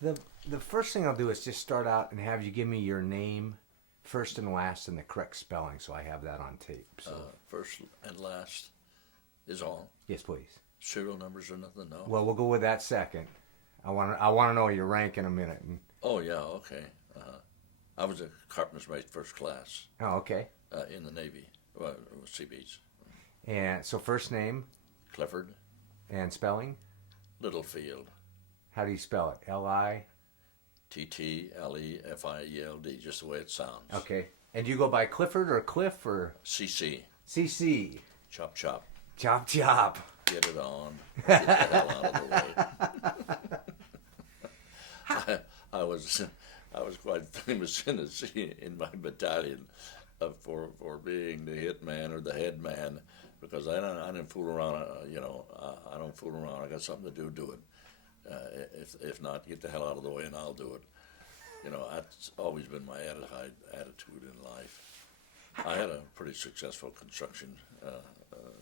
The the first thing I'll do is just start out and have you give me your name, first and last, and the correct spelling, so I have that on tape. So First and last is all. yes, please. Serial numbers or nothing? No. Well, we'll go with that second. I want to know your rank in a minute. Oh yeah, okay. I was a carpenter's mate first class Oh, okay. in the Navy. Well, it was Seabees. And so first name Clifford, and spelling. Littlefield, How do you spell it? L-I. Ttleffield, just the way it sounds. Okay. And do you go by Clifford or Cliff or CC, CC? chop chop, Chop chop. get it on, get the hell out of the way. I was quite famous in my battalion for being the hit man or the head man because I didn't fool around. I don't fool around. I got something to do it. If not, get the hell out of the way and I'll do it. That's always been my attitude in life. I had a pretty successful construction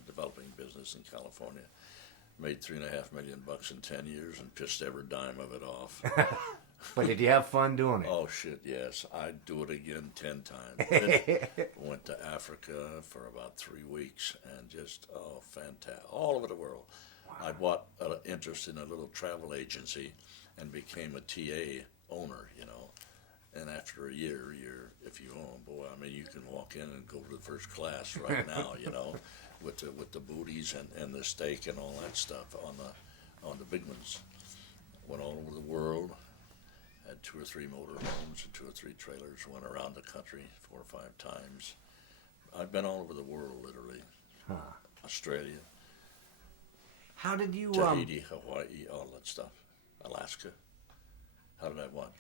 developing business in California. Made $3.5 million in 10 years and pissed every dime of it off. But did you have fun doing it? Oh shit, yes. I'd do it again 10 times. Went to Africa for about 3 weeks and just fantastic, all over the world. Wow. I bought an interest in a little travel agency and became a TA owner. And after a year, if you own, boy, I mean, you can walk in and go to the first class right now. With the booties and the steak and all that stuff on the big ones. Went all over the world. Had 2 or 3 motorhomes and 2 or 3 trailers. Went around the country 4 or 5 times. I've been all over the world, literally. Huh. Australia, How did you Tahiti, Hawaii, all that stuff. Alaska. How did I what?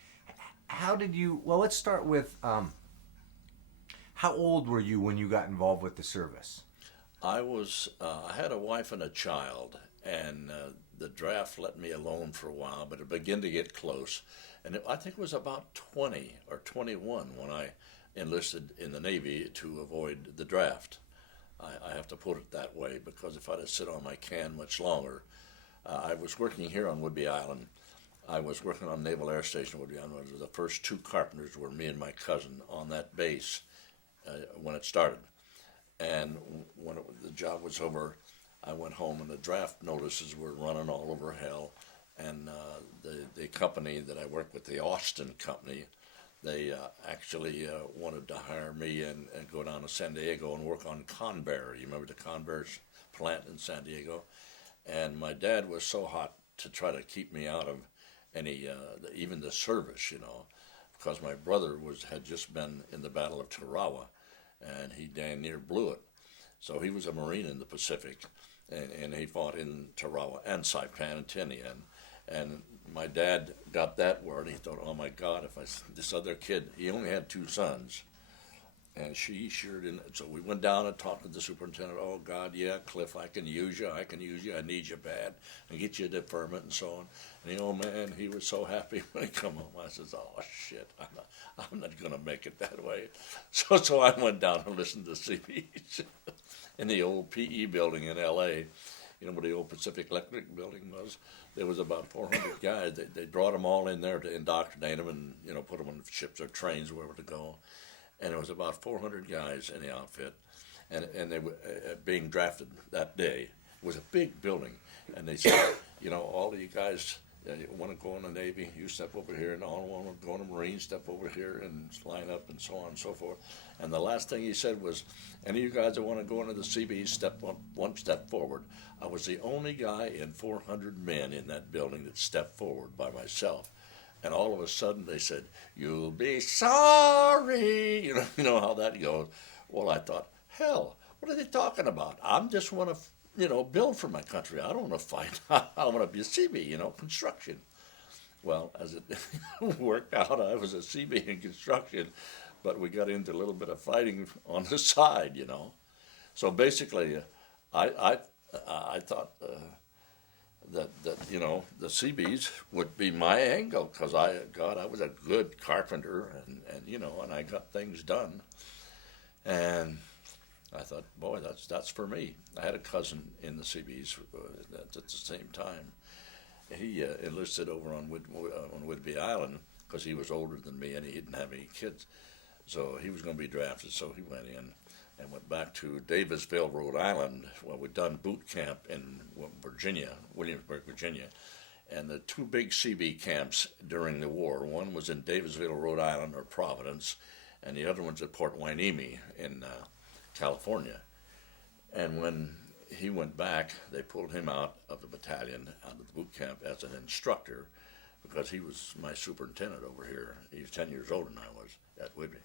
How did you? Well, let's start with how old were you when you got involved with the service? I had a wife and a child, and the draft let me alone for a while, but it began to get close. And I think it was about 20 or 21 when I enlisted in the Navy to avoid the draft. I have to put it that way because if I'd have sit on my can much longer, I was working here on Whidbey Island. I was working on Naval Air Station Whidbey Island. The first 2 carpenters were me and my cousin on that base when it started. And when the job was over, I went home and the draft notices were running all over hell. And the company that I worked with, the Austin Company, they actually wanted to hire me and go down to San Diego and work on Convair. You remember the Convair plant in San Diego? And my dad was so hot to try to keep me out of even the service, because my brother had just been in the Battle of Tarawa, and he damn near blew it. So he was a Marine in the Pacific, and he fought in Tarawa and Saipan and Tinian. And my dad got that word. He thought, oh my God, this other kid, he only had 2 sons. And she sure didn't. So we went down and talked to the superintendent. Oh God, yeah, Cliff, I can use you. I need you bad. And get you a deferment and so on. And the old man, he was so happy when he come home. I says, oh shit, I'm not gonna make it that way. So I went down and listened to CBs in the old PE building in L.A. Where the old Pacific Electric building was. There was about 400 guys. They brought them all in there to indoctrinate them and put them on ships or trains, wherever to go. And there was about 400 guys in the outfit, and they were being drafted that day. It was a big building, and they said, all of you guys want to go in the Navy, you step over here, and all want to go in the Marines, step over here and line up, and so on and so forth. And the last thing he said was, any of you guys that want to go into the Seabees, step one step forward. I was the only guy in 400 men in that building that stepped forward by myself. And all of a sudden they said, you'll be sorry. You know how that goes. Well, I thought, hell, what are they talking about? I just want to, build for my country. I don't want to fight. I want to be a Seabee, construction. Well, as it worked out, I was a Seabee in construction, but we got into a little bit of fighting on the side, So basically, I thought that the Seabees would be my angle because I was a good carpenter and I got things done, and I thought, boy, that's for me. I had a cousin in the Seabees at the same time, he enlisted over on Whidbey Island because he was older than me and he didn't have any kids. So he was going to be drafted, so he went in and went back to Davisville, Rhode Island. Well, we'd done boot camp in Virginia, Williamsburg, Virginia. And the two big Seabee camps during the war, one was in Davisville, Rhode Island, or Providence, and the other one's at Port Hueneme in California. And when he went back, they pulled him out of the battalion, out of the boot camp as an instructor, because he was my superintendent over here. He was 10 years older than I was at Whidbey.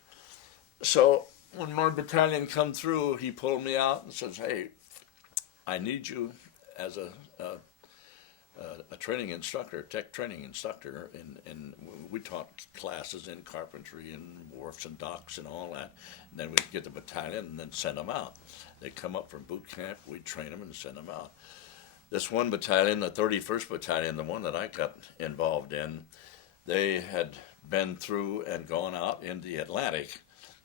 So when my battalion come through, he pulled me out and says, "Hey, I need you as a training instructor, tech training instructor, and we taught classes in carpentry and wharfs and docks and all that. And then we'd get the battalion and then send them out. They'd come up from boot camp, we'd train them and send them out. This one battalion, the 31st Battalion, the one that I got involved in, they had been through and gone out in the Atlantic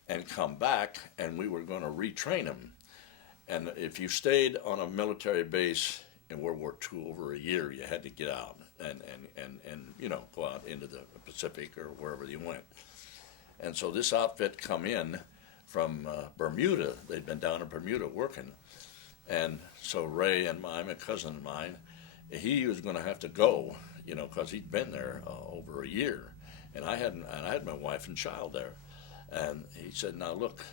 and come back, and we were going to retrain them. And if you stayed on a military base in World War II over a year, you had to get out and go out into the Pacific or wherever you went. And so this outfit come in from Bermuda. They'd been down in Bermuda working. And so Ray and a cousin of mine, he was going to have to go, because he'd been there over a year. And I had my wife and child there. And he said, "Now look,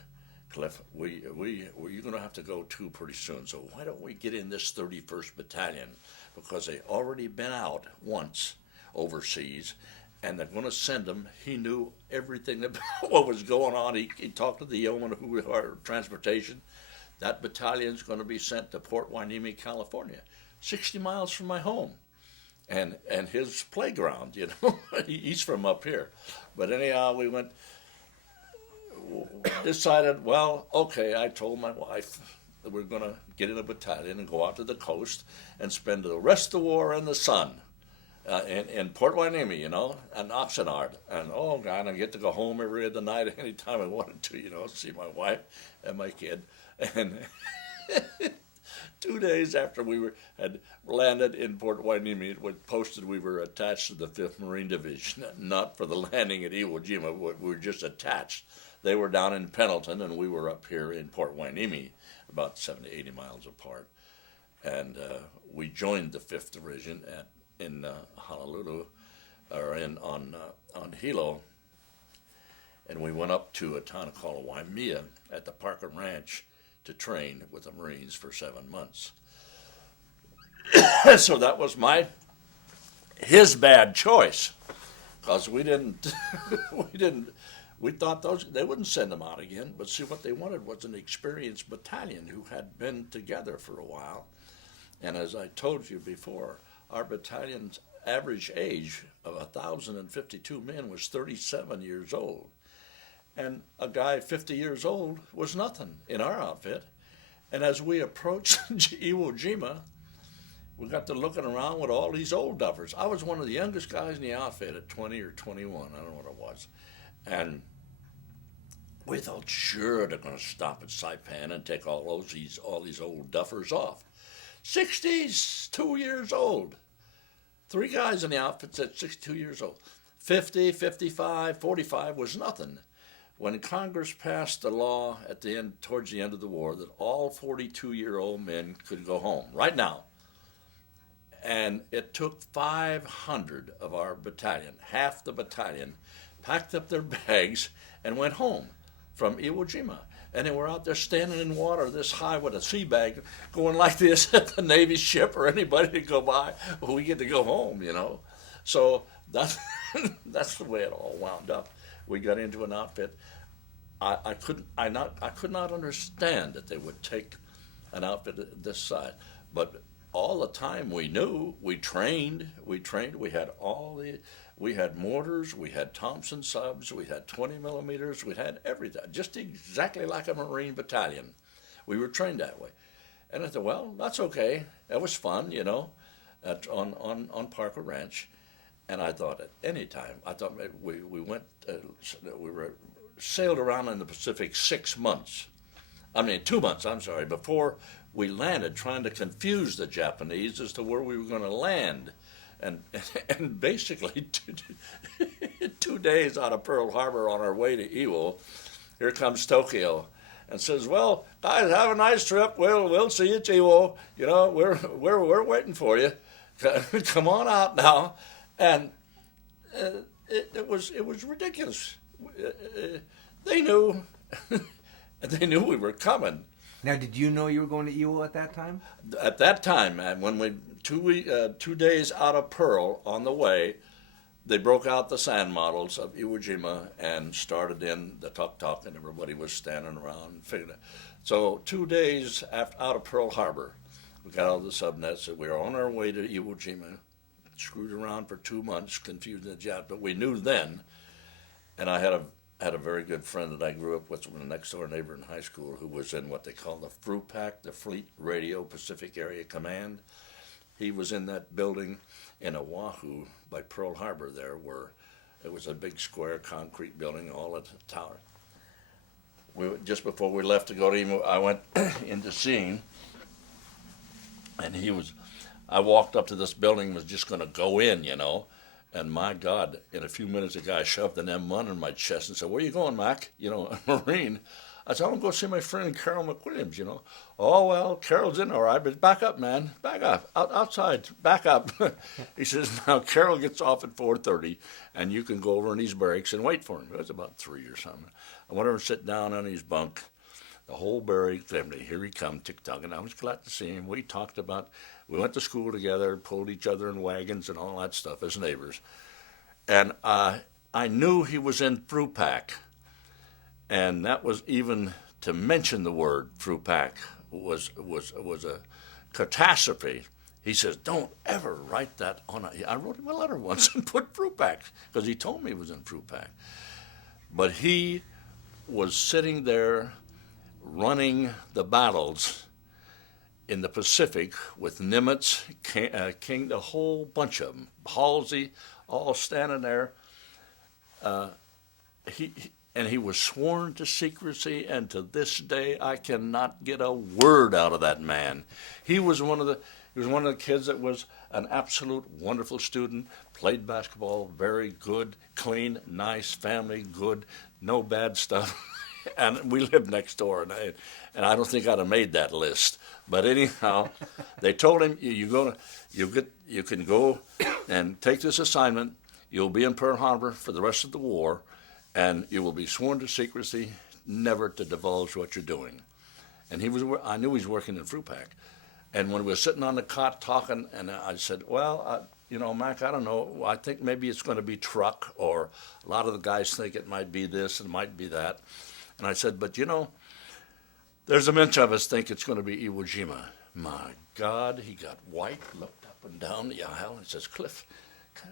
Cliff, you're going to have to go too pretty soon. So why don't we get in this 31st Battalion? Because they already been out once overseas, and they're going to send them." He knew everything about what was going on. He talked to the yeoman who were transportation. That battalion's going to be sent to Port Hueneme, California, 60 miles from my home, and his playground. He's from up here. But anyhow, we decided, well, okay, I told my wife that we're going to get in a battalion and go out to the coast and spend the rest of the war in the sun in Port Hueneme, and Oxnard. And, oh, God, I get to go home every other night anytime I wanted to, see my wife and my kid. And 2 days after we had landed in Port Hueneme, it was posted we were attached to the 5th Marine Division, not for the landing at Iwo Jima. We were just attached. They were down in Pendleton, and we were up here in Port Hueneme, about 70, 80 miles apart. And we joined the 5th Division in Honolulu, or on Hilo, and we went up to a town called Waimea at the Parker Ranch to train with the Marines for 7 months. So that was his bad choice, because we thought they wouldn't send them out again. But see, what they wanted was an experienced battalion who had been together for a while. And as I told you before, our battalion's average age of 1,052 men was 37 years old. And a guy 50 years old was nothing in our outfit. And as we approached Iwo Jima, we got to looking around with all these old duffers. I was one of the youngest guys in the outfit at 20 or 21, I don't know what it was. And we thought, sure, they're going to stop at Saipan and take all these old duffers off. 62 years old. 3 guys in the outfits at 62 years old. 50, 55, 45 was nothing. When Congress passed the law towards the end of the war, that all 42-year-old men could go home right now. And it took 500 of our battalion, half the battalion, packed up their bags and went home from Iwo Jima. And they were out there standing in water this high with a sea bag going like this at the Navy ship or anybody to go by. Well, we get to go home, So that's the way it all wound up. We got into an outfit. I could not understand that they would take an outfit this size. But all the time we knew, we trained. We had mortars, we had Thompson subs, we had 20 millimeters, we had everything, just exactly like a Marine battalion. We were trained that way. And I thought, well, that's okay. That was fun, on Parker Ranch. And I thought at any time, we sailed around in the Pacific 2 months, before we landed, trying to confuse the Japanese as to where we were going to land. and basically 2 days out of Pearl Harbor on our way to Iwo, here comes Tokyo, and says, "Well, guys, have a nice trip. We'll see you at Iwo. You know, we're waiting for you. Come on out now." And it was ridiculous. They knew they knew we were coming. Now, did you know you were going to Iwo at that time? At that time, man, when we 2 days out of Pearl on the way, they broke out the sand models of Iwo Jima and started in the tuk-tuk, and everybody was standing around and figured it. So 2 days out of Pearl Harbor, we got out of the subnets, and we were on our way to Iwo Jima, screwed around for 2 months, confused the job, but we knew then, and I had a very good friend that I grew up with, a next door neighbor in high school, who was in what they call the FRUPAC, the Fleet Radio Pacific Area Command. He was in that building in Oahu by Pearl Harbor there, where it was a big square concrete building, all at the tower. Just before we left to go to Imo, I went in to see him, and I walked up to this building, was just going to go in, you know, and my God, in a few minutes, a guy shoved an M1 in my chest and said, "Where you going, Mac?" You know, a Marine. I said, "I'm going to go see my friend Carol McWilliams, you know." "Oh, well, Carol's in all right, but back up, man. Back up. Outside. Back up." He says, "Now, Carol gets off at 4:30, and you can go over in his barracks and wait for him." It was about 3 or something. I went over and sit down on his bunk. The whole barrack family, here he come, tick-tock, and I was glad to see him. We talked about, we went to school together, pulled each other in wagons and all that stuff as neighbors. And I knew he was in FRUPAC. And that was, even to mention the word FRUPAC was a catastrophe. He says, "Don't ever write that on I wrote him a letter once and put FRUPAC, because he told me he was in FRUPAC. But he was sitting there running the battles in the Pacific with Nimitz, King, the whole bunch of them, Halsey, all standing there. He was sworn to secrecy, and to this day I cannot get a word out of that man. He was one of the kids that was an absolute wonderful student, played basketball, very good, clean, nice family, good, no bad stuff. And we lived next door, and I don't think I'd have made that list. But anyhow, they told him, you can go and take this assignment. You'll be in Pearl Harbor for the rest of the war, and you will be sworn to secrecy, never to divulge what you're doing." And I knew he was working in FRUPAC. And when we were sitting on the cot talking, and I said, "Well, Mac, I don't know. I think maybe it's going to be truck, or a lot of the guys think it might be this and might be that." And I said, "But there's a bunch of us think it's going to be Iwo Jima." My God, he got white, looked up and down the aisle, and says, "Cliff,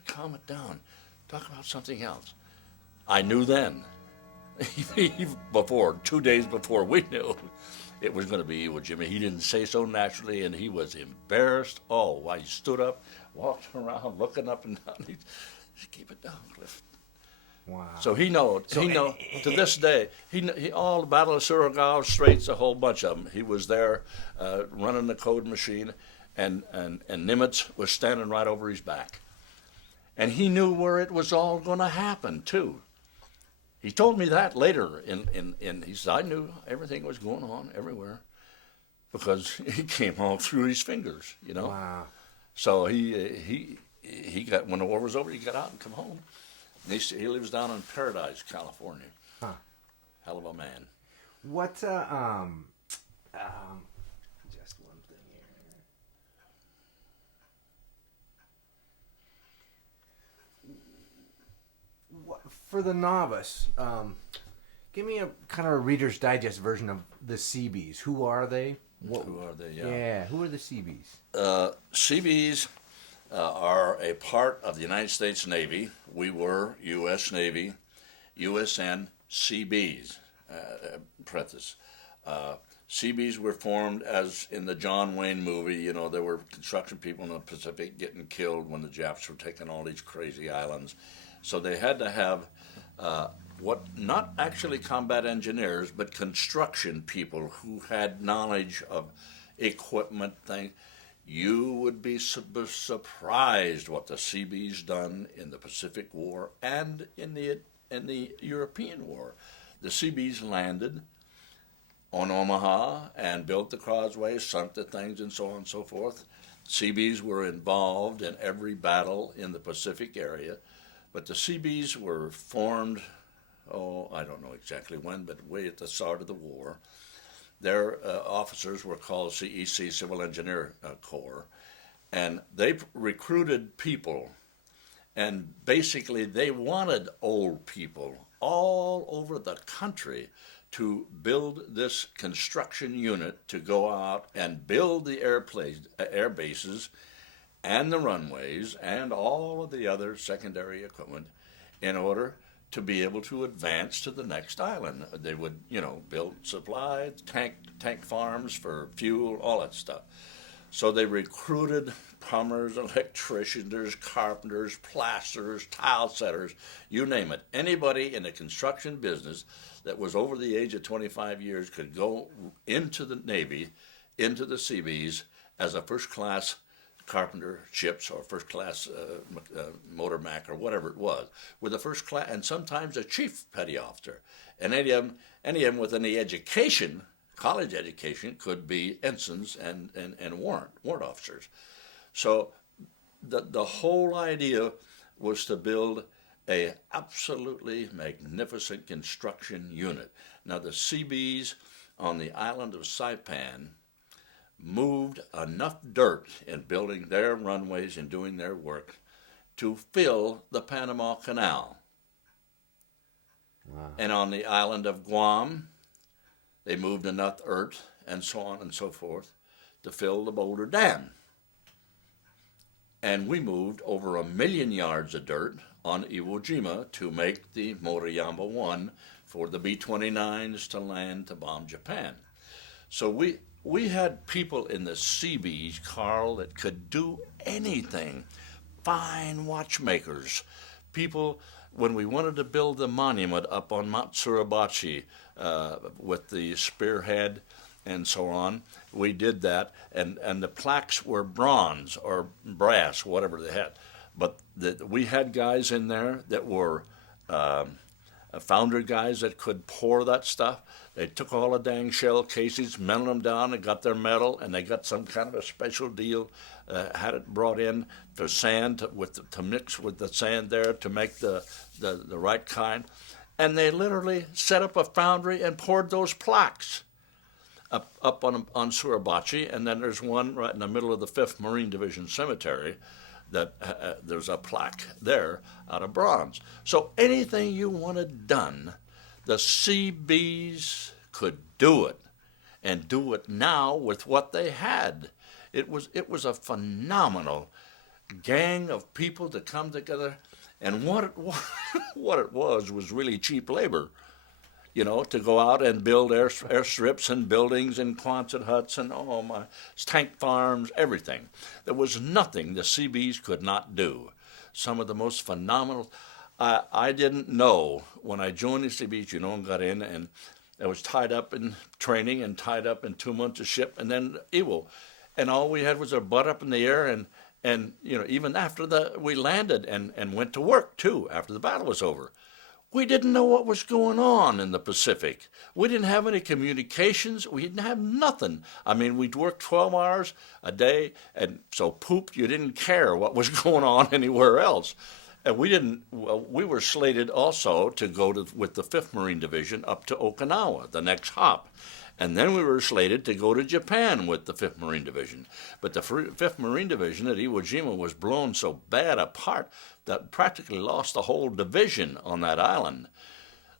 calm it down. Talk about something else." I knew then, 2 days before we knew, it was going to be Iwo Jima. He didn't say so naturally, and he was embarrassed. Oh, why, he stood up, walked around, looking up and down. He said, "Keep it down, Cliff." Wow. So he knows. To this day, he all the Battle of Surigao Straits, a whole bunch of them. He was there running the code machine, and Nimitz was standing right over his back. And he knew where it was all going to happen, too. He told me that later. He said, "I knew everything was going on everywhere, because he came all through his fingers, Wow. So he got, when the war was over, he got out and come home. And he lives down in Paradise, California. Huh. Hell of a man. What, just one thing here. What, for the novice, give me a kind of a Reader's Digest version of the Seabees. Who are they? Who are they? Yeah, who are the Seabees? Seabees are a part of the United States Navy. We were U.S. Navy, USN Seabees, parenthesis. Seabees were formed as in the John Wayne movie. There were construction people in the Pacific getting killed when the Japs were taking all these crazy islands. So they had to have not actually combat engineers, but construction people who had knowledge of equipment things. you would be surprised what the Seabees done in the Pacific War and in the European War. The Seabees landed on Omaha and built the causeway, sunk the things, and so on and so forth. Seabees were involved in every battle in the Pacific area, but the Seabees were formed, I don't know exactly when, but way at the start of the war. Their officers were called CEC, Civil Engineer Corps, and they recruited people, and basically they wanted old people all over the country to build this construction unit to go out and build the air bases and the runways and all of the other secondary equipment in order to be able to advance to the next island. They would, build supply, tank farms for fuel, all that stuff. So they recruited plumbers, electricians, carpenters, plasterers, tile setters, you name it. Anybody in the construction business that was over the age of 25 years could go into the Navy, into the Seabees as a first-class carpenter, ships, or first-class motor mac, or whatever it was, with a first class, and sometimes a chief petty officer. And any of them with any education, college education, could be ensigns and warrant officers. So the whole idea was to build a absolutely magnificent construction unit. Now the Seabees on the island of Saipan moved enough dirt in building their runways and doing their work to fill the Panama Canal. Wow. And on the island of Guam, they moved enough earth and so on and so forth to fill the Boulder Dam. And we moved over 1 million yards of dirt on Iwo Jima to make the Moriyama 1 for the B-29s to land to bomb Japan. So we had people in the Seabees, Carl, that could do anything. Fine watchmakers. People, when we wanted to build the monument up on Mount Suribachi with the spearhead and so on, we did that, and the plaques were bronze or brass, whatever they had. But we had guys in there that were founder guys that could pour that stuff. They took all the dang shell cases, melted them down, and got their metal, and they got some kind of a special deal, had it brought in for sand to mix with the sand there to make the right kind. And they literally set up a foundry and poured those plaques up on Suribachi, and then there's one right in the middle of the 5th Marine Division Cemetery that there's a plaque there out of bronze. So anything you wanted done, the Seabees could do it, and do it now with what they had. It was a phenomenal gang of people to come together, and what it was really cheap labor. To go out and build airstrips and buildings and Quonset huts and tank farms, everything. There was nothing the Seabees could not do. Some of the most phenomenal. I didn't know when I joined the Seabees, and got in, and I was tied up in training and tied up in 2 months of ship, and then Iwo, and all we had was our butt up in the air, and even after we landed and went to work too after the battle was over. We didn't know what was going on in the Pacific. We didn't have any communications. We didn't have nothing. I mean, we'd work 12 hours a day, and so you didn't care what was going on anywhere else. And we were slated also to go with the 5th Marine Division up to Okinawa, the next hop. And then we were slated to go to Japan with the 5th Marine Division. But the 5th Marine Division at Iwo Jima was blown so bad apart that practically lost the whole division on that island,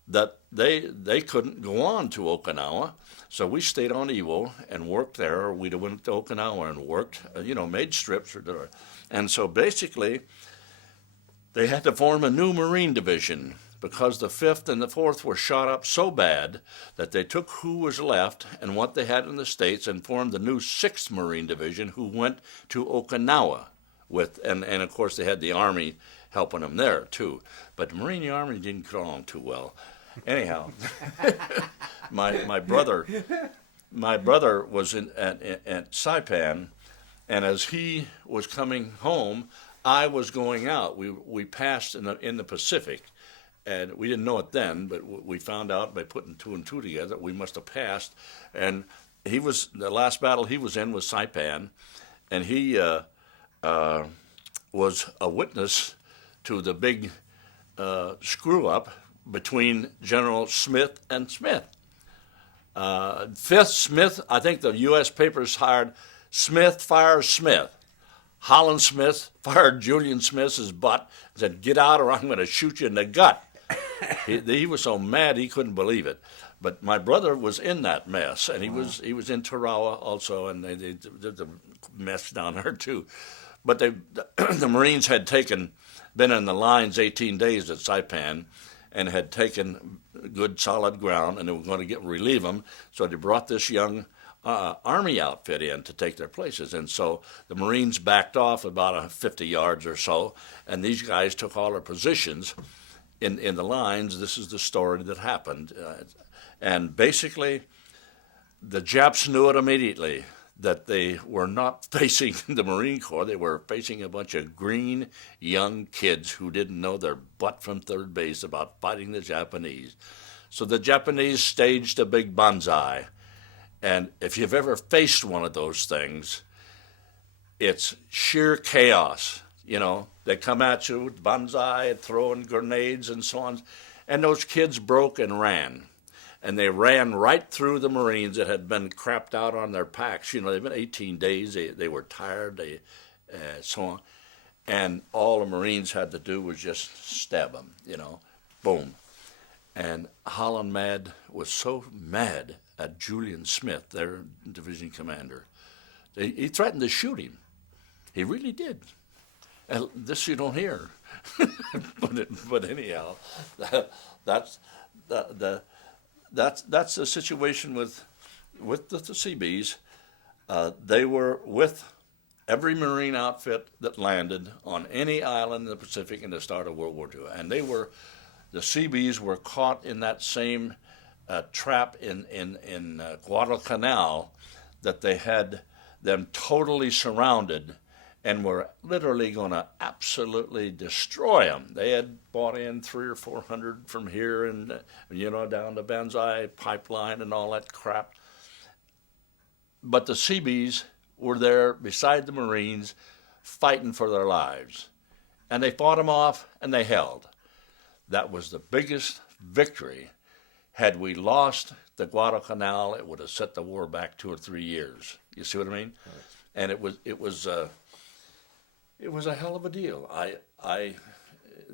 that they couldn't go on to Okinawa. So we stayed on Iwo and worked there, or we'd have went to Okinawa and worked, made strips. And so basically, they had to form a new Marine Division, because the 5th and the 4th were shot up so bad that they took who was left and what they had in the States and formed the new 6th Marine Division, who went to Okinawa and of course they had the Army helping them there too. But the Marine Army didn't get along too well. Anyhow, my brother was at Saipan, And as he was coming home, I was going out. We passed in the Pacific, and we didn't know it then, but we found out by putting two and two together we must have passed. And the last battle he was in was Saipan, and he was a witness to the big screw up between General Smith and Smith. Fifth Smith, I think the U.S. papers hired Smith fires Smith. Holland Smith fired Julian Smith's butt and said, "Get out or I'm going to shoot you in the gut." He was so mad he couldn't believe it. But my brother was in that mess, and he was in Tarawa also, and they did the mess down there too. But the Marines had been in the lines 18 days at Saipan, and had taken good solid ground, and they were going to relieve them. So they brought this young Army outfit in to take their places. And so the Marines backed off about 50 yards or so, and these guys took all their positions in the lines. This is the story that happened. And basically, the Japs knew it immediately, that they were not facing the Marine Corps. They were facing a bunch of green young kids who didn't know their butt from third base about fighting the Japanese. So the Japanese staged a big banzai. And if you've ever faced one of those things, it's sheer chaos. You know, they come at you with banzai, throwing grenades and so on. And those kids broke and ran. And they ran right through the Marines that had been crapped out on their packs. You know, they've been 18 days. They were tired, so on. And all the Marines had to do was just stab them, you know, boom. And Holland was so mad at Julian Smith, their division commander. He threatened to shoot him. He really did. And this you don't hear. but anyhow, that's the situation with the Seabees. They were with every Marine outfit that landed on any island in the Pacific in the start of World War II, and the Seabees were caught in that same trap in Guadalcanal, that they had them totally surrounded and were literally going to absolutely destroy them. They had brought in 300 or 400 from here and, down the Banzai pipeline and all that crap. But the Seabees were there beside the Marines fighting for their lives. And they fought them off and they held. That was the biggest victory. Had we lost the Guadalcanal, it would have set the war back 2 or 3 years. You see what I mean? Right. And it was a hell of a deal.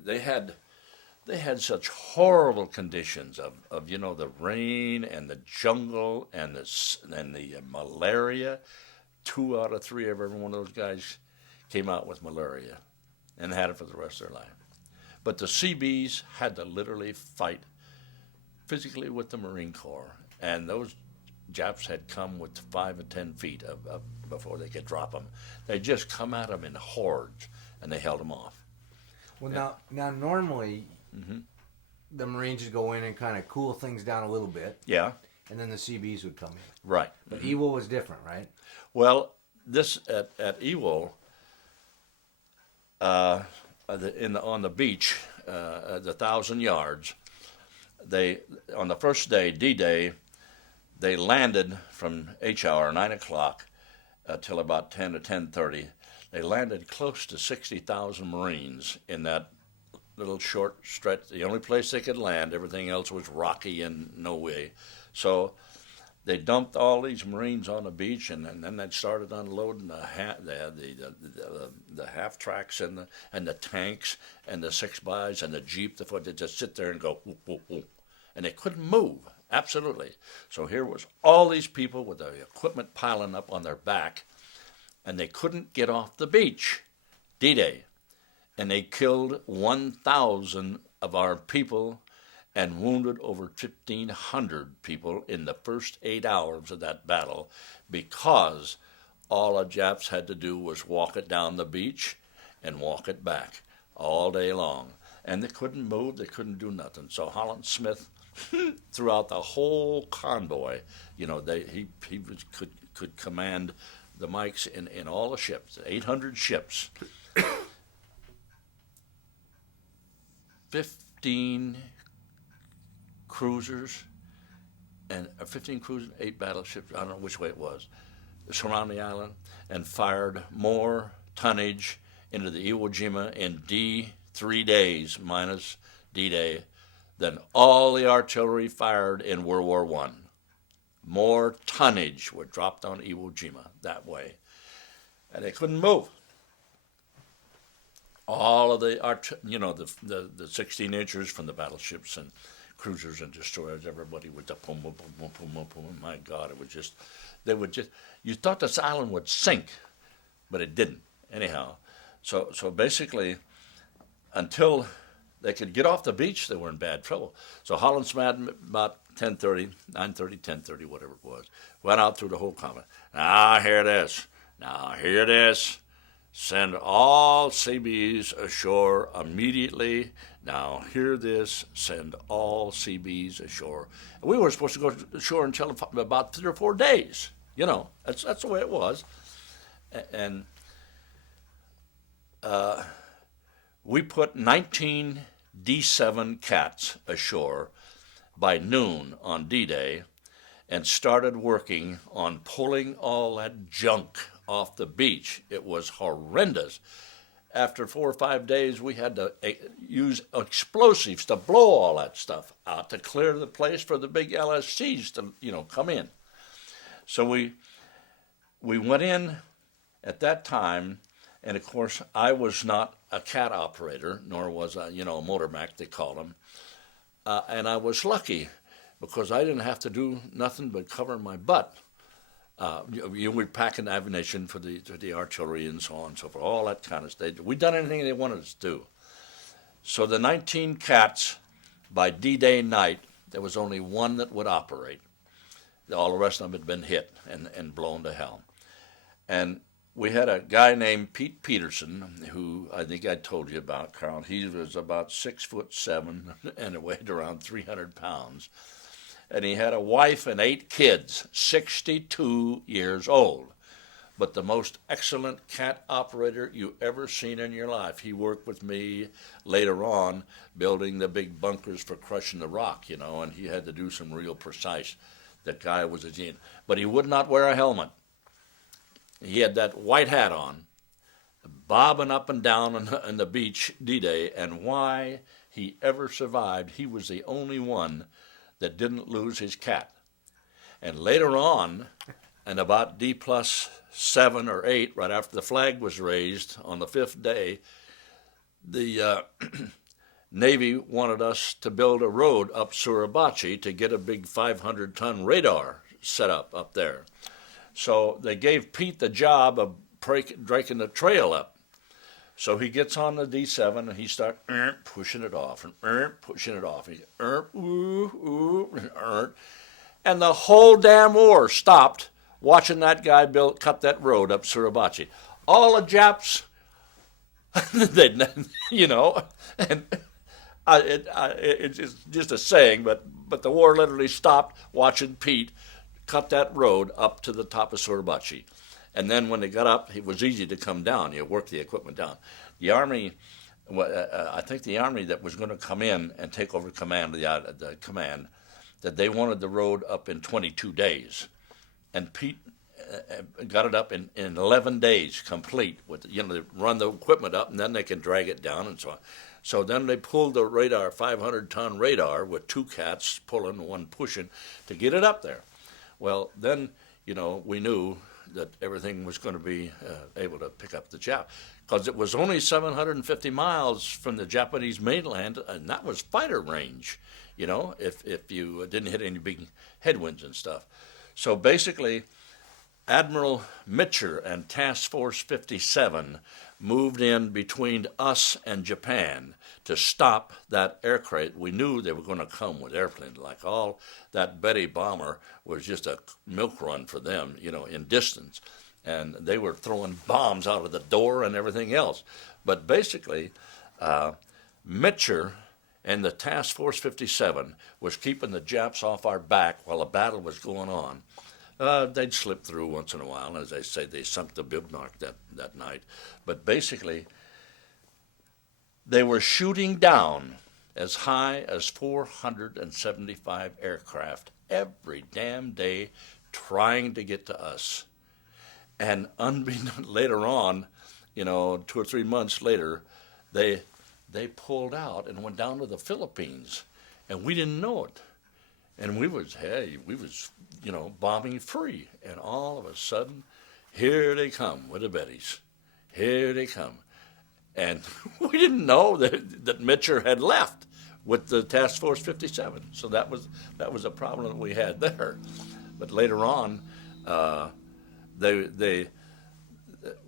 They had such horrible conditions of the rain and the jungle and the malaria. 2 out of 3 of every one of those guys came out with malaria and had it for the rest of their life. But the Seabees had to literally fight physically with the Marine Corps, and those Japs had come with 5 and 10 feet before they could drop them. They just come at them in hordes, and they held them off. Well, now normally, the Marines would go in and kind of cool things down a little bit. Yeah. And then the Seabees would come in. Right. But Iwo was different, right? Well, this at Iwo, on the beach, the 1,000 yards, on the first day, D-Day, they landed from H-hour, 9 o'clock, till about 10 to 10:30. They landed close to 60,000 Marines in that little short stretch. The only place they could land, everything else was rocky and no way. So they dumped all these Marines on the beach, and then they started unloading the half tracks and the tanks and the 6x and the Jeep. They just sit there and go whoop, whoop, whoop. And they couldn't move, absolutely. So here was all these people with the equipment piling up on their back, and they couldn't get off the beach. D-Day. And they killed 1,000 of our people and wounded over 1,500 people in the first 8 hours of that battle, because all the Japs had to do was walk it down the beach and walk it back all day long. And they couldn't move, they couldn't do nothing. So Holland Smith, throughout the whole convoy, he could command the mics in all the ships, 800 ships, 15 cruisers, and 15 cruisers, 8 battleships, I don't know which way it was, surround the island and fired more tonnage into the Iwo Jima in 3 days minus D-Day than all the artillery fired in World War I. More tonnage were dropped on Iwo Jima that way, and they couldn't move. All of the 16-inchers from the battleships and cruisers and destroyers, everybody would boom, boom, boom, boom, boom, boom, boom. My God, it was just, you thought this island would sink, but it didn't. Anyhow, so basically, until they could get off the beach, they were in bad trouble. So Hollandsman, about 10:30, 9:30, 10:30, whatever it was, went out through the whole comment. Now hear this. Now hear this. Send all Seabees ashore immediately. Now hear this. Send all Seabees ashore. And we were supposed to go ashore until about 3 or 4 days. That's the way it was. And we put 19 D7 cats ashore by noon on D-Day and started working on pulling all that junk off the beach. It was horrendous. After 4 or 5 days, we had to use explosives to blow all that stuff out to clear the place for the big LSCs to, come in. So we went in at that time, and of course, I was not a cat operator, nor was I, a motor Mac, they called them. And I was lucky because I didn't have to do nothing but cover my butt. We're packing ammunition for the artillery and so on and so forth, all that kind of stuff. We'd done anything they wanted us to do. So the 19 cats, by D-Day night, there was only one that would operate. All the rest of them had been hit and blown to hell. And we had a guy named Pete Peterson, who I think I told you about, Carl. He was about 6'7" and weighed around 300 pounds. And he had a wife and 8 kids, 62 years old. But the most excellent cat operator you ever seen in your life. He worked with me later on building the big bunkers for crushing the rock, and he had to do some real precise. That guy was a genius. But he would not wear a helmet. He had that white hat on, bobbing up and down on the beach D-Day, and why he ever survived, he was the only one that didn't lose his cat. And later on, and about D+7 or 8, right after the flag was raised on the 5th day, the Navy wanted us to build a road up Suribachi to get a big 500-ton radar set up there. So they gave Pete the job of breaking the trail up. So he gets on the D7 and he starts pushing it off and pushing it off. He and the whole damn war stopped watching that guy cut that road up Suribachi. All the Japs, and it's just a saying, but the war literally stopped watching Pete cut that road up to the top of Suribachi. And then when they got up, it was easy to come down. You work the equipment down. The Army, I think the Army that was going to come in and take over the command, that they wanted the road up in 22 days. And Pete got it up in 11 days complete. They run the equipment up, and then they can drag it down and so on. So then they pulled the radar, 500-ton radar, with 2 cats pulling, 1 pushing, to get it up there. Well, then, we knew that everything was going to be able to pick up the Jap, because it was only 750 miles from the Japanese mainland, and that was fighter range, if you didn't hit any big headwinds and stuff. So basically, Admiral Mitcher and Task Force 57 moved in between us and Japan to stop that aircraft. We knew they were going to come with airplanes. Like all that Betty bomber was just a milk run for them, in distance. And they were throwing bombs out of the door and everything else. But basically, Mitcher and the Task Force 57 was keeping the Japs off our back while the battle was going on. They'd slip through once in a while. As I say, they sunk the Bibnark that night. But basically, they were shooting down as high as 475 aircraft every damn day trying to get to us. And later on, 2 or 3 months later, they pulled out and went down to the Philippines, and we didn't know it. And we was bombing free, and all of a sudden, here they come with the Bettys. Here they come. And we didn't know that Mitcher had left with the Task Force 57. So that was a problem that we had there. But later on,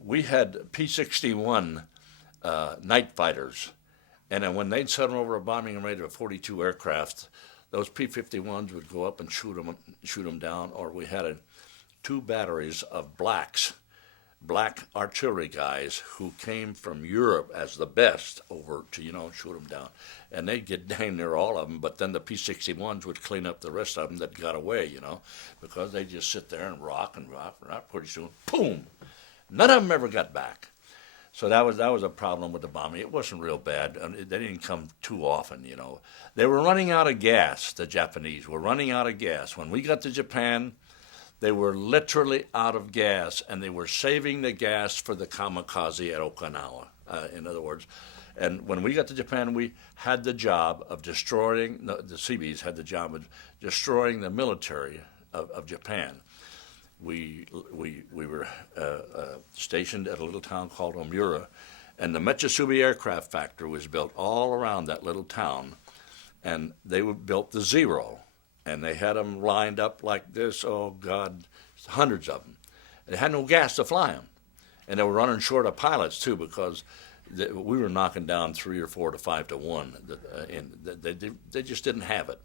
we had P-61 night fighters, and then when they'd send them over a bombing rate of 42 aircraft, those P-51s would go up and shoot them down. Or we had 2 batteries of black artillery guys who came from Europe as the best over to shoot them down, and they'd get dang near all of them. But then the P-61s would clean up the rest of them that got away, because they just sit there and rock and rock and rock. Pretty soon, boom, none of them ever got back. So that was a problem with the bombing. It wasn't real bad. They didn't come too often, They were running out of gas. The Japanese were running out of gas. When we got to Japan, they were literally out of gas, and they were saving the gas for the kamikaze at Okinawa, in other words. And when we got to Japan, we had the job of destroying, the Seabees had the job of destroying the military of Japan. We were stationed at a little town called Omura, and the Metsusubi aircraft factory was built all around that little town, and they built the Zero. And they had them lined up like this, oh, God, hundreds of them. They had no gas to fly them. And they were running short of pilots, too, because we were knocking down 3 or 4 to 5 to 1. And they just didn't have it.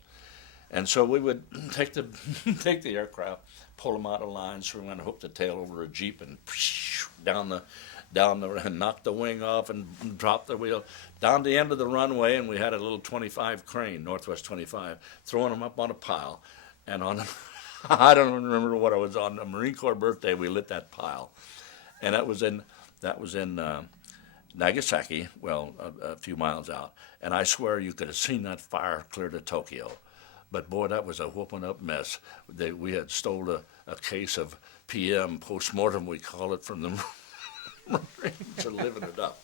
And so we would take the aircraft, pull them out of line, swing and hook the tail over a Jeep, and down the and knock the wing off and drop the wheel down the end of the runway. And we had a little 25 crane, Northwest 25, throwing them up on a pile. And I don't remember what I was on. A Marine Corps birthday, we lit that pile, and that was in Nagasaki, a few miles out. And I swear you could have seen that fire clear to Tokyo. But boy, that was a whooping up mess. We had stole a case of PM, post-mortem we call it, from the Marines, are living it up.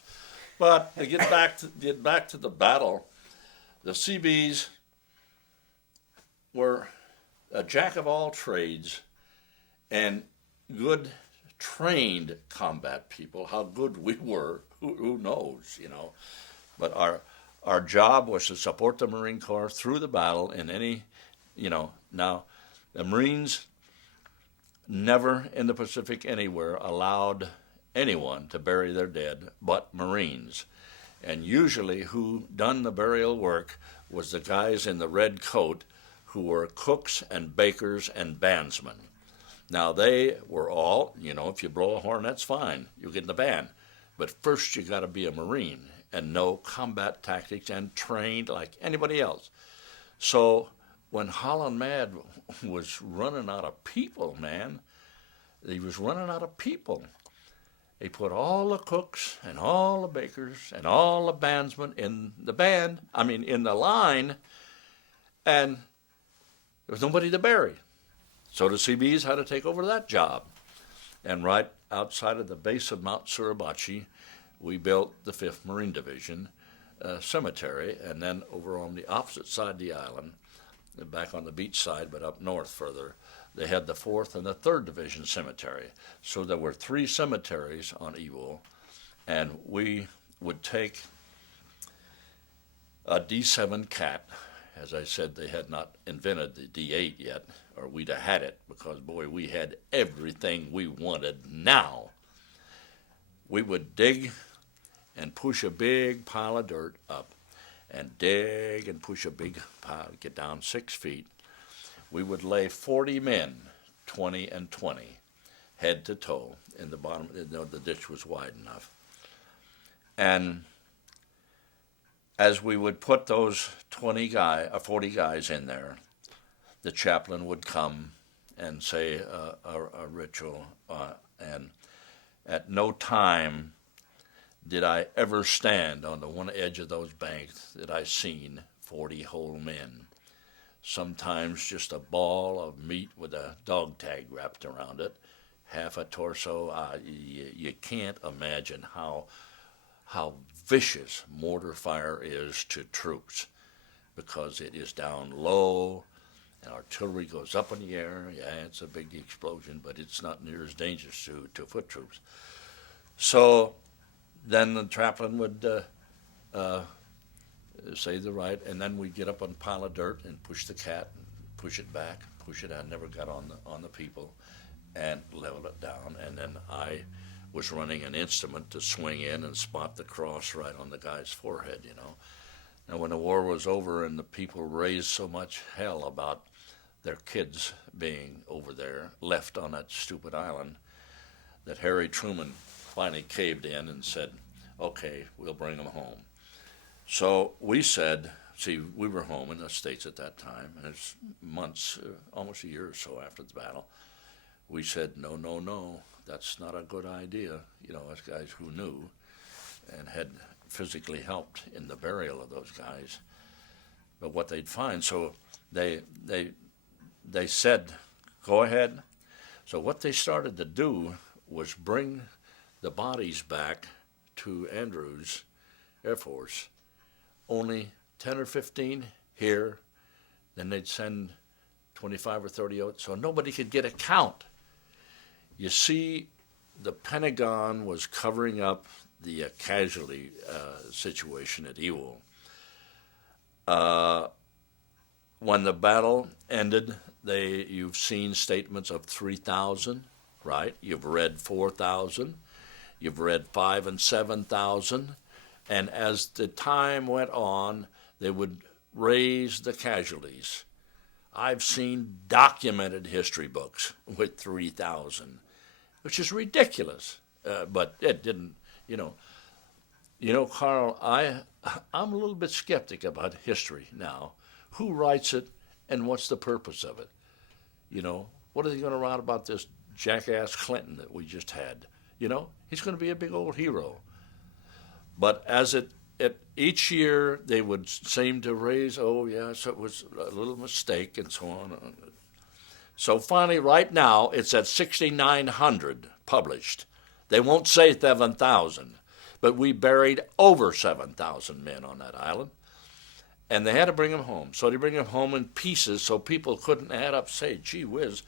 But to get back to the battle, the Seabees were a jack of all trades and good trained combat people. How good we were, who knows, But our job was to support the Marine Corps through the battle in any, Now, the Marines never in the Pacific anywhere allowed anyone to bury their dead but Marines. And usually who done the burial work was the guys in the red coat who were cooks and bakers and bandsmen. Now they were all, if you blow a horn, that's fine. You get in the band. But first you got to be a Marine and know combat tactics and trained like anybody else. So when Holland Mad was running out of people, man, he was running out of people. He put all the cooks and all the bakers and all the bandsmen in the line, and there was nobody to bury. So the Seabees had to take over that job. And right outside of the base of Mount Suribachi, we built the 5th Marine Division cemetery, and then over on the opposite side of the island, back on the beach side, but up north further, they had the 4th and the 3rd Division cemetery. So there were 3 cemeteries on Iwo, and we would take a D7 Cat. As I said, they had not invented the D8 yet, or we'd have had it, because, boy, we had everything we wanted now. We would dig and push a big pile of dirt up, and dig and push a big pile, get down 6 feet. We would lay 40 men, 20 and 20, head to toe in the bottom. The ditch was wide enough. And as we would put those 40 guys in there, the chaplain would come and say a ritual, and at no time did I ever stand on the one edge of those banks that I seen 40 whole men. Sometimes just a ball of meat with a dog tag wrapped around it, half a torso. You can't imagine how vicious mortar fire is to troops, because it is down low, and artillery goes up in the air. Yeah, it's a big explosion, but it's not near as dangerous to foot troops. So then the chaplain would say the rite, and then we'd get up on a pile of dirt and push the cat, and push it back, push it. I never got on the people, and level it down. And then I was running an instrument to swing in and spot the cross right on the guy's forehead, you know. And when the war was over and the people raised so much hell about their kids being over there, left on that stupid island, that Harry Truman finally caved in and said, okay, we'll bring them home. So we said, see, we were home in the States at that time, and it's months, almost a year or so after the battle. We said, no, that's not a good idea. You know, as guys who knew and had physically helped in the burial of those guys, but what they'd find. So they said, go ahead. So what they started to do was bring the bodies back to Andrews Air Force. Only 10 or 15 here, then they'd send 25 or 30 out, so nobody could get a count. You see, the Pentagon was covering up the casualty situation at Ewell. When the battle ended, you've seen statements of 3,000, right? You've read 4,000. You've read 5,000 and 7,000. And as the time went on, they would raise the casualties. I've seen documented history books with 3,000, which is ridiculous. But it didn't, you know, Carl, I'm a little bit skeptic about history now. Who writes it, and what's the purpose of it? You know, what are they going to write about this jackass Clinton that we just had? You know, he's going to be a big old hero. But as each year they would seem to raise, oh yes, it was a little mistake and so on. So finally, right now, it's at 6,900 published. They won't say 7,000, but we buried over 7,000 men on that island. And they had to bring them home. So they bring them home in pieces so people couldn't add up, say, gee whiz,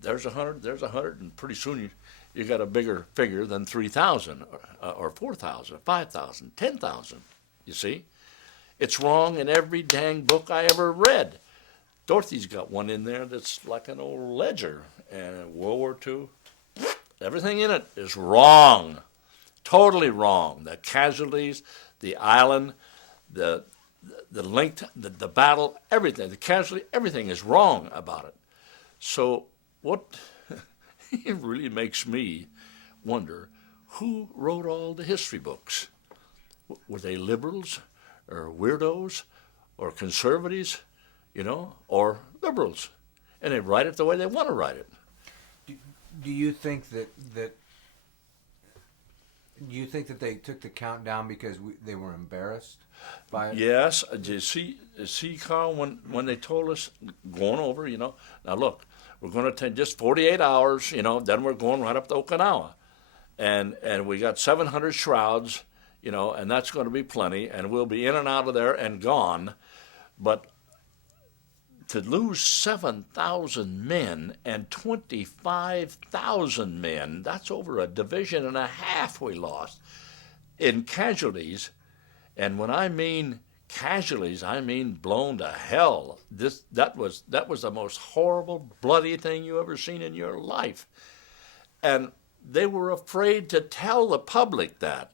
there's 100, and pretty soon you got a bigger figure than 3,000 or 4,000, 5,000, 10,000, you see? It's wrong in every dang book I ever read. Dorothy's got one in there that's like an old ledger, and World War II, everything in it is wrong, totally wrong. The casualties, the island, the length, the battle, everything, the casualty, everything is wrong about it. So what it really makes me wonder, who wrote all the history books? Were they liberals or weirdos or conservatives, you know, or liberals? And they write it the way they want to write it. Do you think that they took the count down because they were embarrassed by it? Yes. You see, Carl, when they told us going over, you know, now look, we're going to take just 48 hours, you know, then we're going right up to Okinawa. And we got 700 shrouds, you know, and that's going to be plenty, and we'll be in and out of there and gone. But to lose 7,000 men and 25,000 men, that's over a division and a half we lost in casualties. And when I mean casualties, I mean blown to hell. That was the most horrible, bloody thing you ever seen in your life. And they were afraid to tell the public that.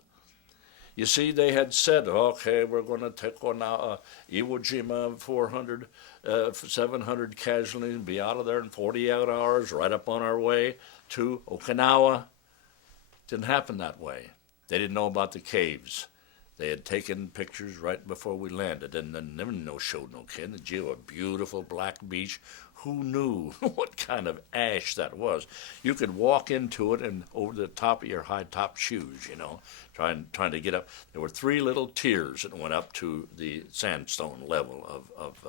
You see, they had said, okay, we're going to take on Iwo Jima, 400, 700 casualties, and be out of there in 48 hours, right up on our way to Okinawa. Didn't happen that way. They didn't know about the caves. They had taken pictures right before we landed, and then there was no show, no kin. A beautiful black beach. Who knew what kind of ash that was? You could walk into it and over the top of your high-top shoes, trying to get up. There were 3 little tiers that went up to the sandstone level of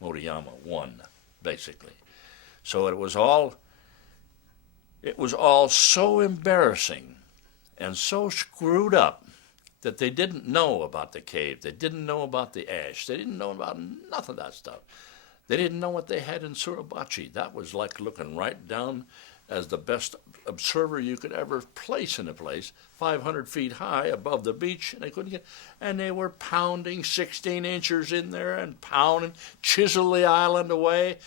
Motoyama 1, basically. So it was all so embarrassing and so screwed up that they didn't know about the cave. They didn't know about the ash. They didn't know about none of that stuff. They didn't know what they had in Suribachi. That was like looking right down as the best observer you could ever place in a place, 500 feet high above the beach, and they couldn't get. And they were pounding 16 inchers in there and pounding, chisel the island away,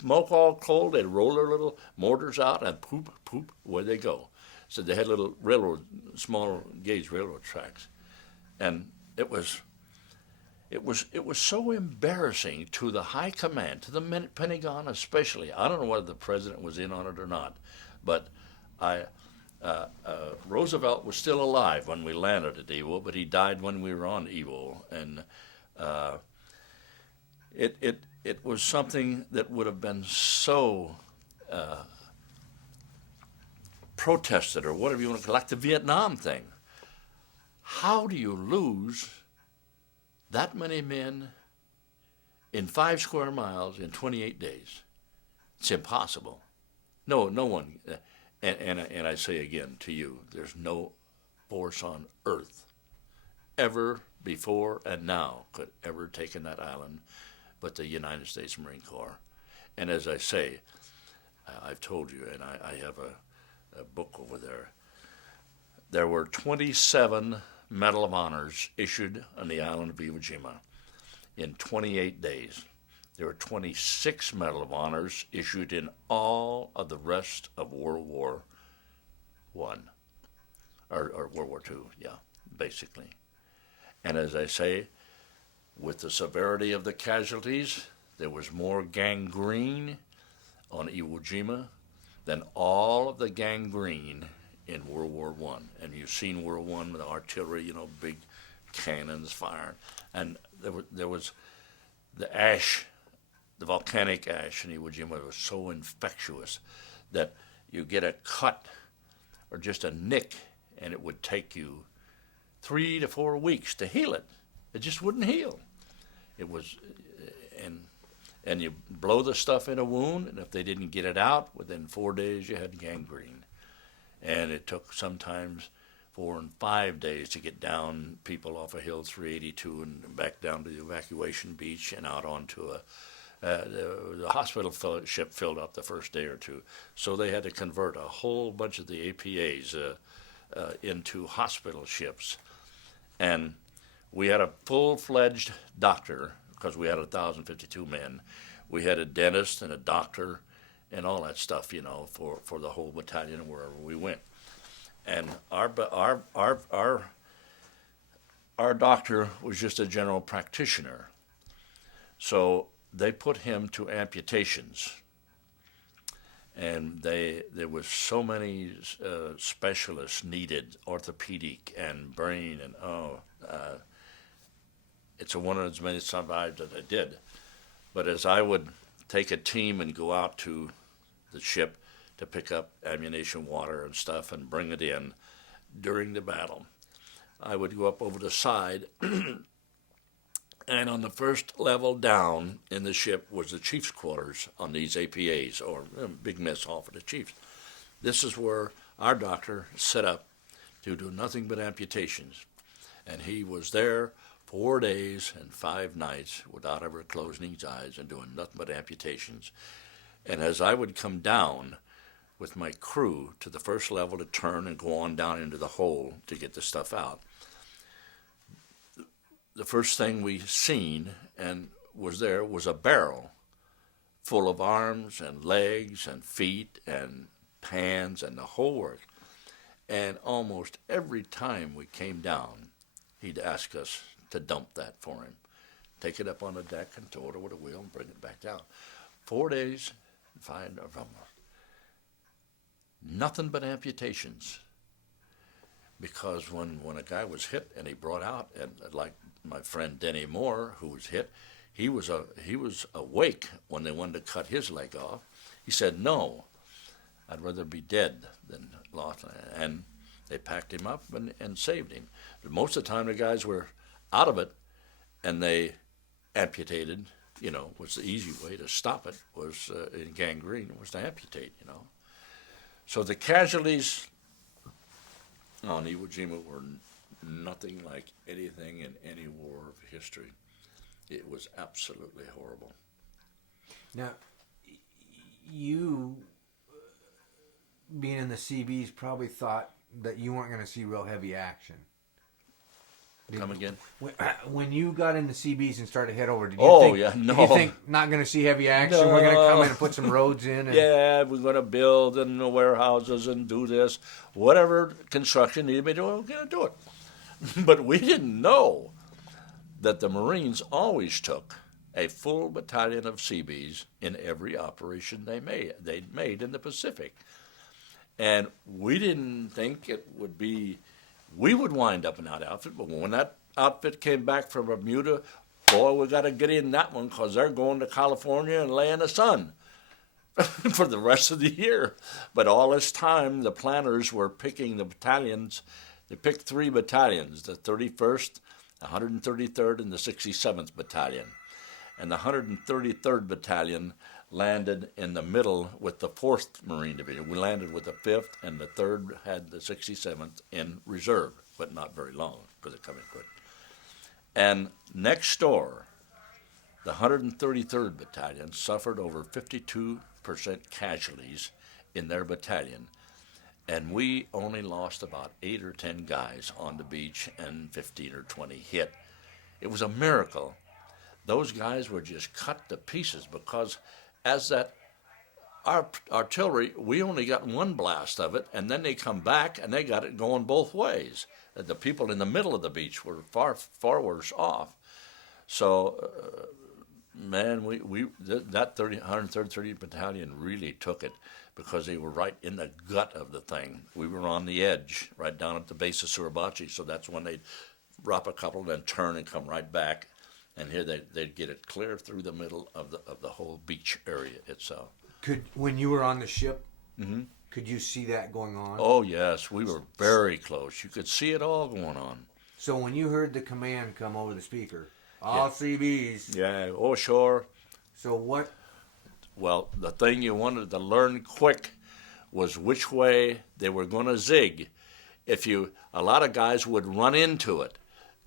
smoke all cold. They'd roll their little mortars out and poop, poop, away they go. So they had little small gauge railroad tracks, and it was so embarrassing to the high command, to the Pentagon especially. I don't know whether the president was in on it or not, but Roosevelt was still alive when we landed at Iwo, but he died when we were on Iwo, and it was something that would have been so protested, or whatever you want to call it, like the Vietnam thing. How do you lose that many men in 5 square miles in 28 days? It's impossible. No one, and I say again to you, there's no force on earth ever before and now could ever taken that island but the United States Marine Corps. And as I say, I've told you, and I have a book over there, there were 27 Medal of Honors issued on the island of Iwo Jima in 28 days. There were 26 Medal of Honors issued in all of the rest of World War I, or World War II, yeah, basically. And as I say, with the severity of the casualties, there was more gangrene on Iwo Jima than all of the gangrene in World War I. And you've seen World War I with artillery, big cannons firing. And there was the ash, the volcanic ash in Iwo Jima was so infectious that you get a cut or just a nick, and it would take you 3 to 4 weeks to heal it. It just wouldn't heal. It was, and you blow the stuff in a wound, and if they didn't get it out, within 4 days you had gangrene. And it took sometimes 4 and 5 days to get down people off of Hill 382 and back down to the evacuation beach and out onto the hospital ship filled up the first day or two. So they had to convert a whole bunch of the APAs into hospital ships. And we had a full-fledged doctor, because we had 1,052 men. We had a dentist and a doctor and all that stuff, for the whole battalion wherever we went. And our doctor was just a general practitioner. So they put him to amputations. And there was so many specialists needed, orthopedic and brain, and it's a wonder as many survived as I did. But as I would take a team and go out to the ship to pick up ammunition, water, and stuff and bring it in during the battle, I would go up over the side, and on the first level down in the ship was the chief's quarters on these APAs, or big mess hall for the chiefs. This is where our doctor set up to do nothing but amputations. And he was there 4 days and 5 nights without ever closing his eyes and doing nothing but amputations. And as I would come down with my crew to the first level to turn and go on down into the hole to get the stuff out, the first thing we seen and was there was a barrel full of arms and legs and feet and hands and the whole work. And almost every time we came down, he'd ask us to dump that for him. Take it up on the deck and tow it over the wheel and bring it back down. 4 days, 5 nothing but amputations. because when a guy was hit and he brought out, and like my friend Denny Moore, who was hit, he was awake when they wanted to cut his leg off. He said, "No, I'd rather be dead than lost." And they packed him up and saved him. But most of the time, the guys were out of it, and they amputated. Was the easy way to stop it, was in gangrene, was to amputate. So the casualties on Iwo Jima were nothing like anything in any war of history. It was absolutely horrible. Now, you, being in the Seabees, probably thought that you weren't going to see real heavy action. Come again? When you got in the Seabees and started to head over, did you think not going to see heavy action? No. We're going to come in and put some roads in? Yeah, we're going to build and the warehouses and do this. Whatever construction needed to be done, we're going to do it. But we didn't know that the Marines always took a full battalion of Seabees in every operation they made in the Pacific. And we didn't think it would be... We would wind up in that outfit, but when that outfit came back from Bermuda, boy, we got to get in that one because they're going to California and lay in the sun for the rest of the year. But all this time, the planners were picking the battalions. They picked 3 battalions, the 31st, the 133rd, and the 67th Battalion. And the 133rd Battalion landed in the middle with the 4th Marine Division. We landed with the 5th, and the 3rd had the 67th in reserve, but not very long because it come in quick. And next door, the 133rd Battalion suffered over 52% casualties in their battalion, and we only lost about 8 or 10 guys on the beach and 15 or 20 hit. It was a miracle. Those guys were just cut to pieces because as that our artillery, we only got one blast of it, and then they come back and they got it going both ways. The people in the middle of the beach were far worse off. So, man, that 133rd Battalion really took it because they were right in the gut of the thing. We were on the edge, right down at the base of Suribachi, so that's when they'd drop a couple, then turn and come right back. And here they'd get it clear through the middle of the whole beach area itself. When you were on the ship, could you see that going on? Oh, yes. We were very close. You could see it all going on. So when you heard the command come over the speaker, all Seabees. Yeah, oh, sure. So what? Well, the thing you wanted to learn quick was which way they were going to zig. A lot of guys would run into it.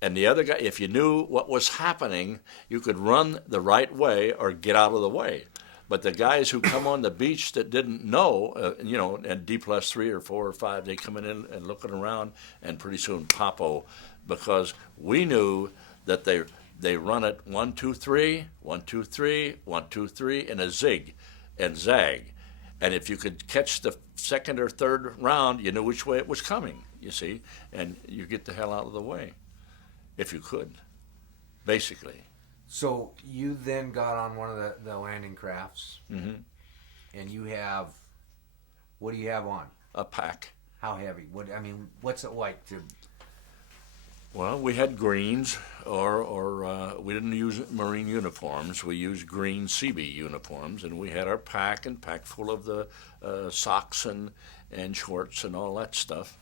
And the other guy, if you knew what was happening, you could run the right way or get out of the way. But the guys who come on the beach that didn't know, and D+3 or 4 or 5, they come in and looking around, and pretty soon popo, because we knew that they run it 1, 2, 3, 1, 2, 3, 1, 2, 3 in a zig and zag. And if you could catch the second or third round, you knew which way it was coming, you see, and you get the hell out of the way. If you could, basically. So you then got on one of the landing crafts, Mm-hmm. and you have, what do you have on? A pack. How heavy? What's it like to? Well, we had greens, or we didn't use Marine uniforms. We used green Seabee uniforms, and we had our pack full of the socks and shorts and all that stuff,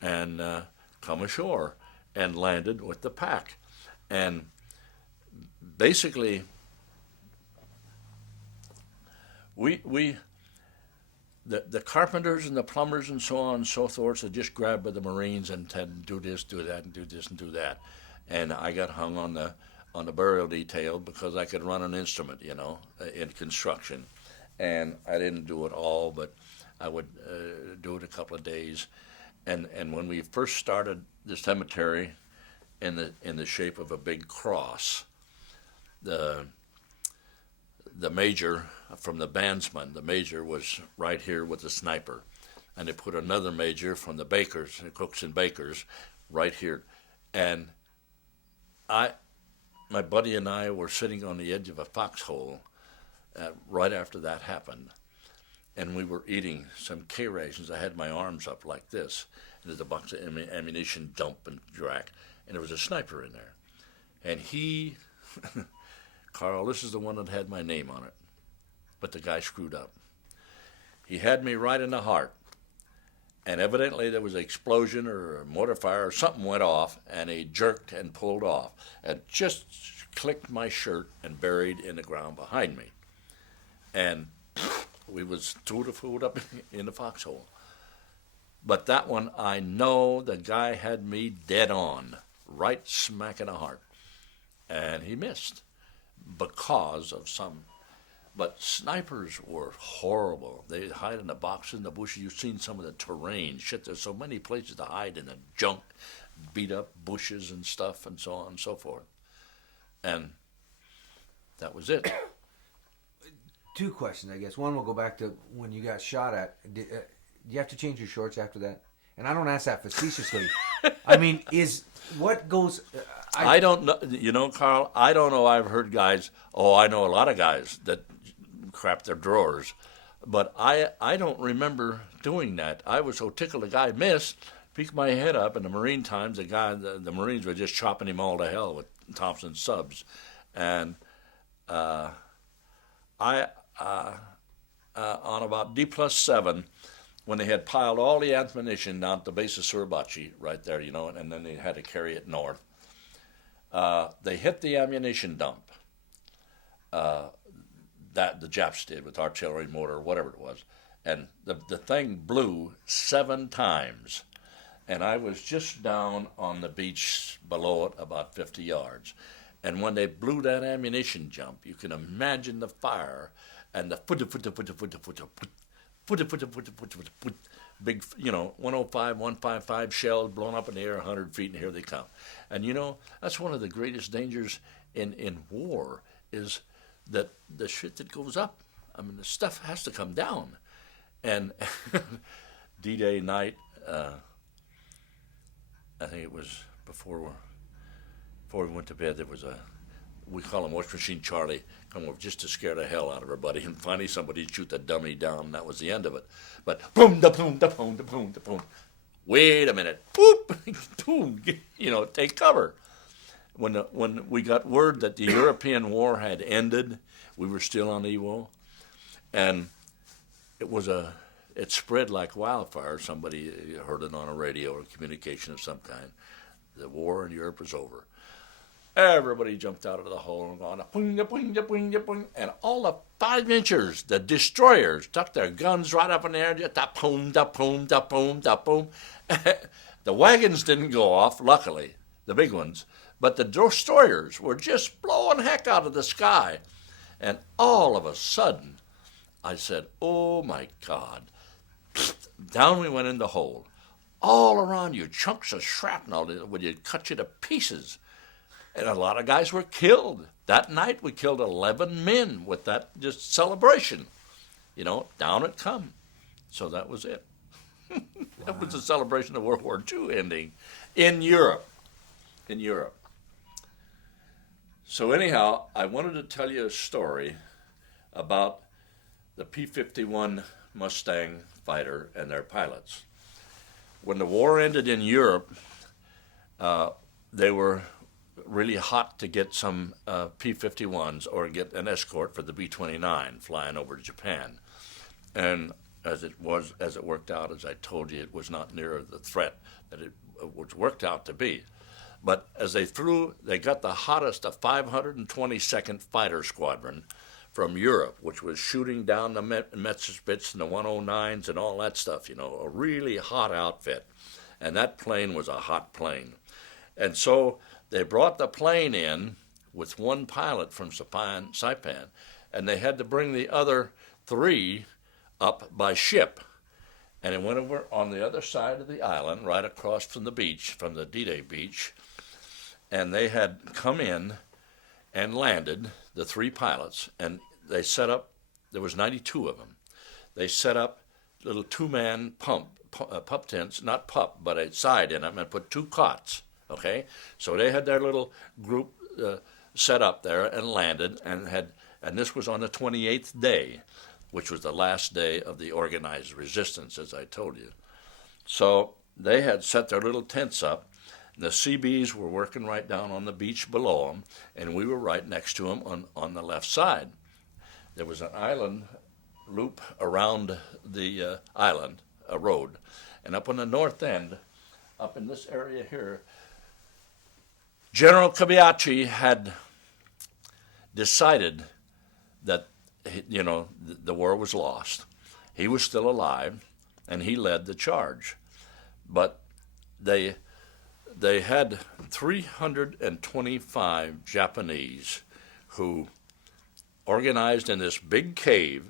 and come ashore. And landed with the pack. And basically, the carpenters and the plumbers and so on and so forth are just grabbed by the Marines and said, do this, do that, and do this and do that. And I got hung on the burial detail because I could run an instrument, in construction. And I didn't do it all, but I would do it a couple of days. And when we first started the cemetery in the shape of a big cross, the major from the bandsman, the major was right here with the sniper, and they put another major from the bakers, the cooks and bakers, right here. And my buddy and I were sitting on the edge of a foxhole right after that happened. And we were eating some K rations. I had my arms up like this, there's a box of ammunition dump and rack, and there was a sniper in there. And he, Carl, this is the one that had my name on it, but the guy screwed up. He had me right in the heart, and evidently there was an explosion or a mortar fire or something went off, and he jerked and pulled off and just clicked my shirt and buried in the ground behind me. And we was food up in the foxhole. But that one, I know the guy had me dead on, right smack in the heart. And he missed because of some. But snipers were horrible. They hide in the boxes, in the bushes. You've seen some of the terrain. Shit, there's so many places to hide in the junk, beat up bushes and stuff, and so on and so forth. And that was it. Two questions, I guess. One, we'll go back to when you got shot at. Do you have to change your shorts after that? And I don't ask that facetiously. I mean, what goes... I don't know. You know, Carl, I don't know. I've heard guys, I know a lot of guys that crap their drawers. But I don't remember doing that. I was so tickled the guy missed, peeked my head up, and the Marine times, the Marines were just chopping him all to hell with Thompson subs. And on about D+7, when they had piled all the ammunition down at the base of Suribachi, right there, you know, and then they had to carry it north, they hit the ammunition dump. That the Japs did with artillery, mortar, whatever it was, and the thing blew 7 times, and I was just down on the beach below it, about 50 yards, and when they blew that ammunition jump, you can imagine the fire and the big, 105, 155 shells blown up in the air 100 feet, and here they come. And that's one of the greatest dangers in war is that the shit that goes up, I mean, the stuff has to come down. And D-Day night, I think it was before we went to bed, there was we call him Wash Machine Charlie, come over just to scare the hell out of everybody. And finally somebody'd shoot the dummy down, and that was the end of it. But boom, da boom, da boom, da boom, da boom. Wait a minute. Boop, boom, take cover. When we got word that the European war had ended, we were still on Iwo, and it spread like wildfire. Somebody heard it on a radio or communication of some kind. The war in Europe was over. Everybody jumped out of the hole and gone, boing, da boing, da boing, da boing, and all the 5-inchers, the destroyers, tucked their guns right up in the air, just da boom, da boom, da boom, da boom. The wagons didn't go off, luckily, the big ones, but the destroyers were just blowing heck out of the sky. And all of a sudden, I said, oh my God. Down we went in the hole. All around you, chunks of shrapnel would cut you to pieces. And a lot of guys were killed. That night we killed 11 men with that just celebration. Down it come. So that was it. That was the celebration of World War II ending in Europe. So anyhow, I wanted to tell you a story about the P-51 Mustang fighter and their pilots. When the war ended in Europe, they were really hot to get some P-51s or get an escort for the B-29 flying over to Japan. And as it worked out, as I told you, it was not near the threat that it was worked out to be. But as they got the hottest, the 522nd Fighter Squadron from Europe, which was shooting down the Messerschmitts and the 109s and all that stuff, a really hot outfit. And that plane was a hot plane. And so they brought the plane in with one pilot from Saipan, and they had to bring the other 3 up by ship. And it went over on the other side of the island, right across from the beach, from the D-Day beach, and they had come in and landed, the 3 pilots, and they set up, there was 92 of them. They set up little 2-man pup tents, not pup, but a side in them, and put 2 cots. Okay, so they had their little group set up there and landed, and this was on the 28th day, which was the last day of the organized resistance, as I told you. So they had set their little tents up. The Seabees were working right down on the beach below them, and we were right next to them on the left side. There was an island loop around the island, a road, and up on the north end, up in this area here, General Kobayashi had decided that, the war was lost. He was still alive, and he led the charge. But they had 325 Japanese who organized in this big cave,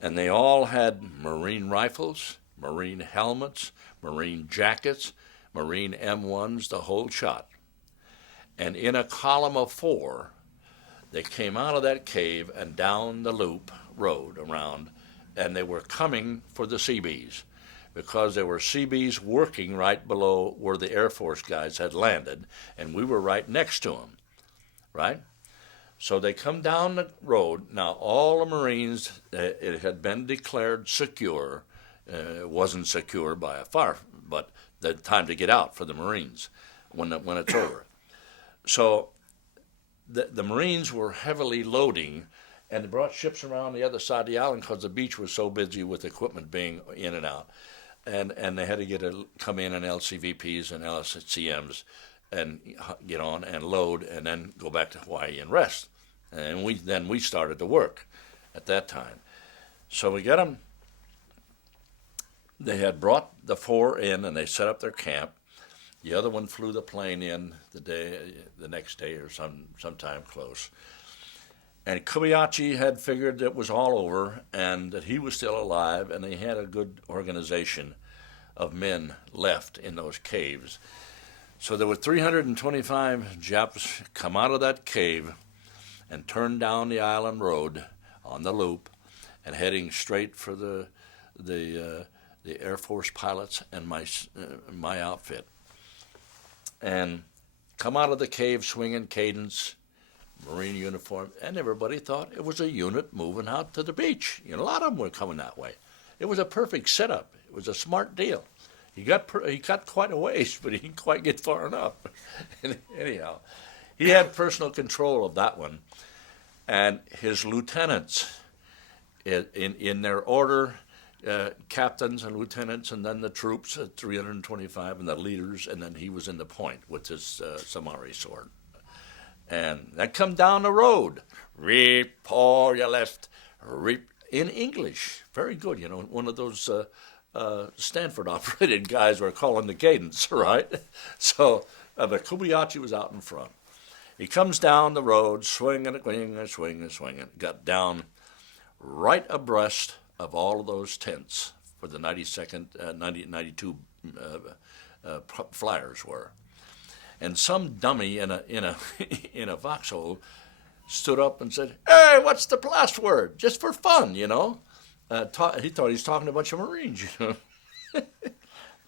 and they all had Marine rifles, Marine helmets, Marine jackets, Marine M1s, the whole shot. And in a column of 4, they came out of that cave and down the loop road around, and they were coming for the Seabees, because there were Seabees working right below where the Air Force guys had landed, and we were right next to them, right? So they come down the road. Now, all the Marines, it had been declared secure. It wasn't secure by a far, but the time to get out for the Marines when it's over. So the Marines were heavily loading, and they brought ships around the other side of the island because the beach was so busy with equipment being in and out. And they had to come in LCVPs and LSCMs and get on and load and then go back to Hawaii and rest. And we started to work at that time. So we got them. They had brought the 4 in, and they set up their camp. The other one flew the plane in the next day or sometime close. And Kobayashi had figured it was all over and that he was still alive, and they had a good organization of men left in those caves. So there were 325 Japs come out of that cave and turned down the island road on the loop and heading straight for the Air Force pilots and my outfit. And come out of the cave swinging cadence, Marine uniform, and everybody thought it was a unit moving out to the beach. A lot of them were coming that way. It was a perfect setup. It was a smart deal. He got quite a ways, but he didn't quite get far enough. Anyhow, he had personal control of that one, and his lieutenants, in their order, captains and lieutenants, and then the troops at 325, and the leaders, and then he was in the point with his Samari sword. And that come down the road, reap, pour your left, reap, in English. Very good, one of those Stanford-operated guys were calling the cadence, right? So but Kobayashi was out in front. He comes down the road, swinging, got down right abreast of all of those tents where the 92 flyers were. And some dummy in a foxhole stood up and said, "Hey, what's the password?" Just for fun, he thought he was talking to a bunch of Marines,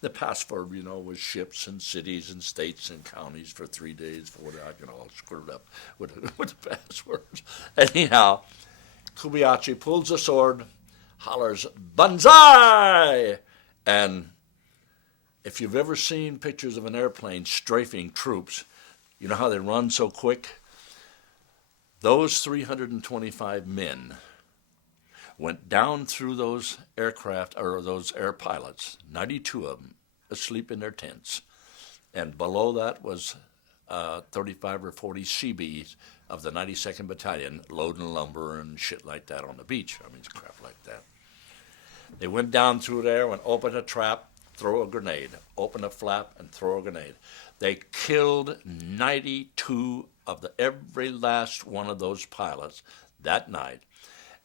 The password, was ships and cities and states and counties for 3 days, 4 days, all screwed up with the passwords. Anyhow, Kobayashi pulls the sword, hollers, "Banzai!" And if you've ever seen pictures of an airplane strafing troops, you know how they run so quick? Those 325 men went down through those aircraft, or those air pilots, 92 of them, asleep in their tents. And below that was 35 or 40 Seabees of the 92nd Battalion loading lumber and shit like that on the beach. Crap like that. They went down through there and opened a trap, throw a grenade, open a flap, and throw a grenade. They killed 92 of every last one of those pilots that night,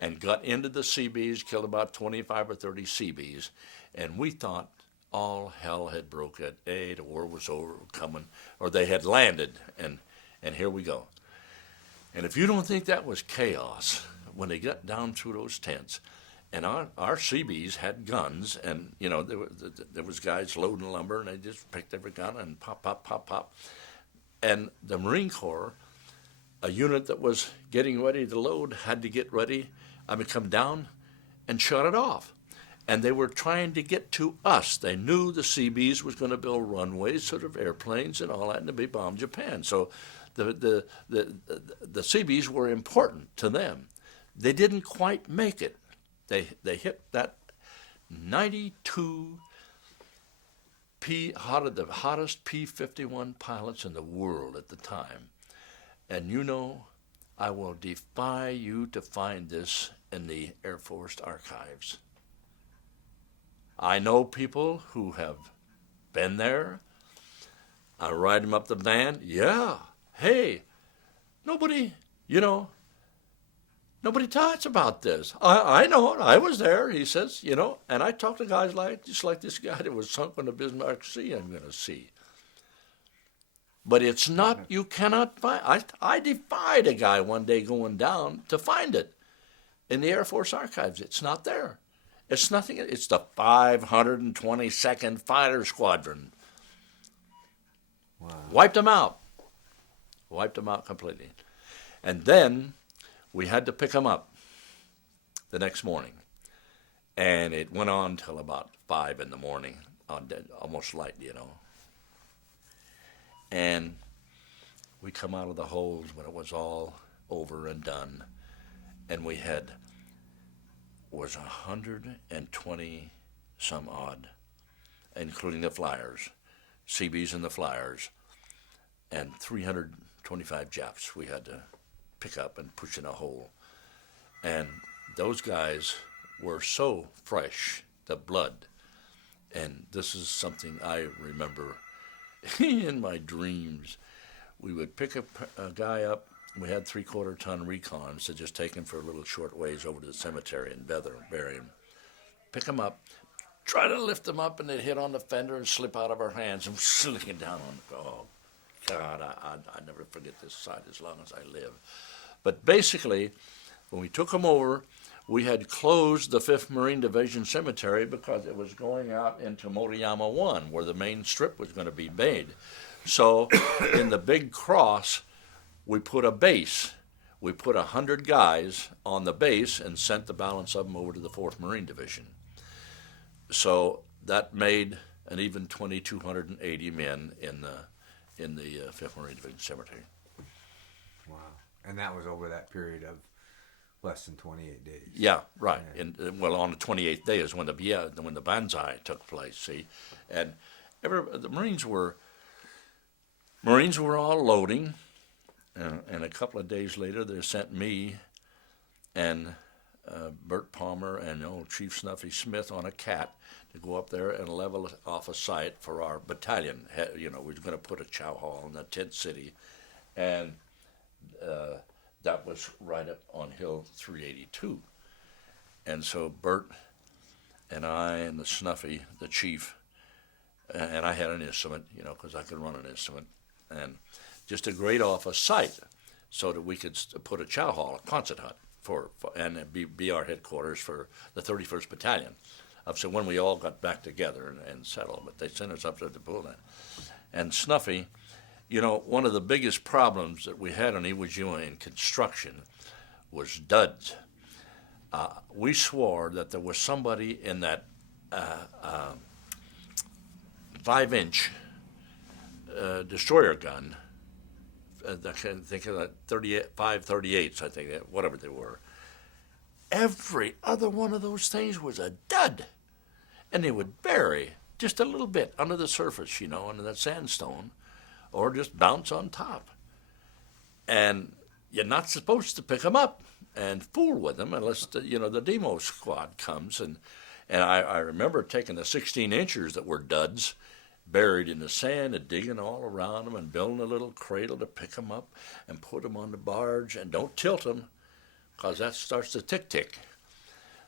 and got into the Seabees, killed about 25 or 30 Seabees, and we thought all hell had broken. The war was over, coming, or they had landed, and here we go. And if you don't think that was chaos, when they got down through those tents, and our Seabees had guns, and there was guys loading lumber, and they just picked every gun and pop, pop, pop, pop. And the Marine Corps, a unit that was getting ready to load, had to get ready. Come down and shut it off. And they were trying to get to us. They knew the Seabees was going to build runways, sort of airplanes and all that, and to be bomb Japan. So the Seabees were important to them. They didn't quite make it. They hit that 92 the hottest P-51 pilots in the world at the time. And you know, I will defy you to find this in the Air Force archives. I know people who have been there. I ride them up the band. Yeah, hey, nobody talks about this. I know it. I was there, he says, and I talk to guys just like this guy that was sunk on the Bismarck Sea I'm going to see. But it's not, you cannot find, I defied a guy one day going down to find it in the Air Force archives. It's not there. It's nothing. It's the 522nd Fighter Squadron. Wow. Wiped them out completely. And then we had to pick them up the next morning. And it went on till about 5 in the morning, almost light, And we come out of the holds when it was all over and done. And we was 120 some odd, including the flyers, Seabees and the flyers, and 325 Japs we had to pick up and push in a hole. And those guys were so fresh, the blood. And this is something I remember in my dreams. We would pick a guy up. We had 3/4-ton recons to just take him for a little short ways over to the cemetery and bury him. Pick him up, try to lift him up, and they'd hit on the fender and slip out of our hands and slicking down on the oh, God, I never forget this sight as long as I live. But basically, when we took him over, we had closed the 5th Marine Division Cemetery because it was going out into Motoyama 1, where the main strip was going to be made. So in the big cross, we put a base. We put 100 guys on the base and sent the balance of them over to the 4th Marine Division. So that made an even 2,280 men in the 5th Marine Division Cemetery. Wow. And that was over that period of less than 28 days. Yeah, right. Yeah. On the 28th day is when the Banzai took place. See, and the Marines were all loading. And a couple of days later, they sent me and Bert Palmer and old Chief Snuffy Smith on a cat to go up there and level off a site for our battalion. We were going to put a chow hall in the tent city, and that was right up on Hill 382. And so Bert and I and the Snuffy, the chief, and I had an instrument, because I could run an instrument, and just to grade off a site so that we could put a chow hall, a concert hut, and be our headquarters for the 31st Battalion. So when we all got back together and settled, but they sent us up to the pool. And Snuffy, one of the biggest problems that we had on Iwo Jima in construction was duds. We swore that there was somebody in that 5-inch destroyer gun. I can think of that 538s, I think, whatever they were. Every other one of those things was a dud. And they would bury just a little bit under the surface, under that sandstone, or just bounce on top. And you're not supposed to pick them up and fool with them unless, the demo squad comes. And I remember taking the 16-inchers that were duds, buried in the sand and digging all around them and building a little cradle to pick them up and put them on the barge. And don't tilt them, because that starts to tick-tick.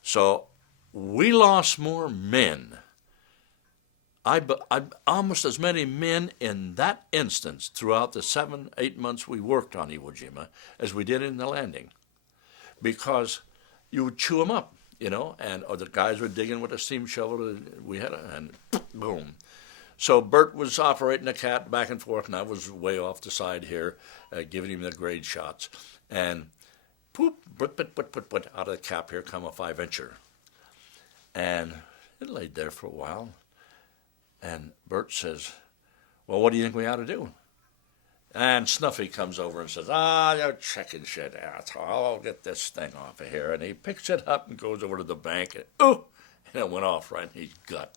So we lost more men. I almost as many men in that instance throughout the 7-8 months we worked on Iwo Jima as we did in the landing, because you would chew them up, or the guys were digging with a steam shovel. And boom. So Bert was operating the cat back and forth, and I was way off the side here, giving him the grade shots. And poop, out of the cap here come a 5-incher. And It laid there for a while. And Bert says, well, what do you think we ought to do? And Snuffy comes over and says, you chicken shit asshole, I'll get this thing off of here. And he picks it up and goes over to the bank, and it went off right in his gut.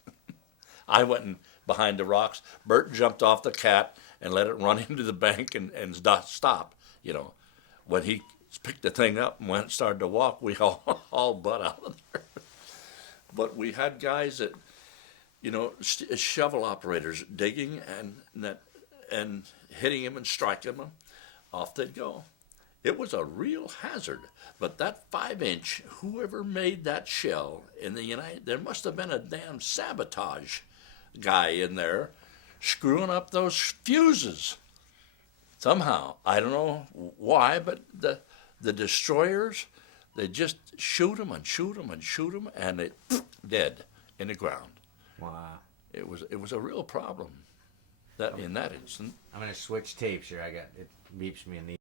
I went in behind the rocks. Bert jumped off the cat and let it run into the bank and stop. You know, when he picked the thing up and started to walk, we all butt out of there. But we had guys that, you know, shovel operators digging and hitting him and striking him, off they'd go. It was a real hazard. But that 5-inch, whoever made that shell in the there must have been a damn sabotage guy in there screwing up those fuses. Somehow, I don't know why, but the destroyers, they just shoot them and shoot them and shoot them, and they dead in the ground. Wow. It was a real problem in that instant. I'm gonna switch tapes here. It beeps me in the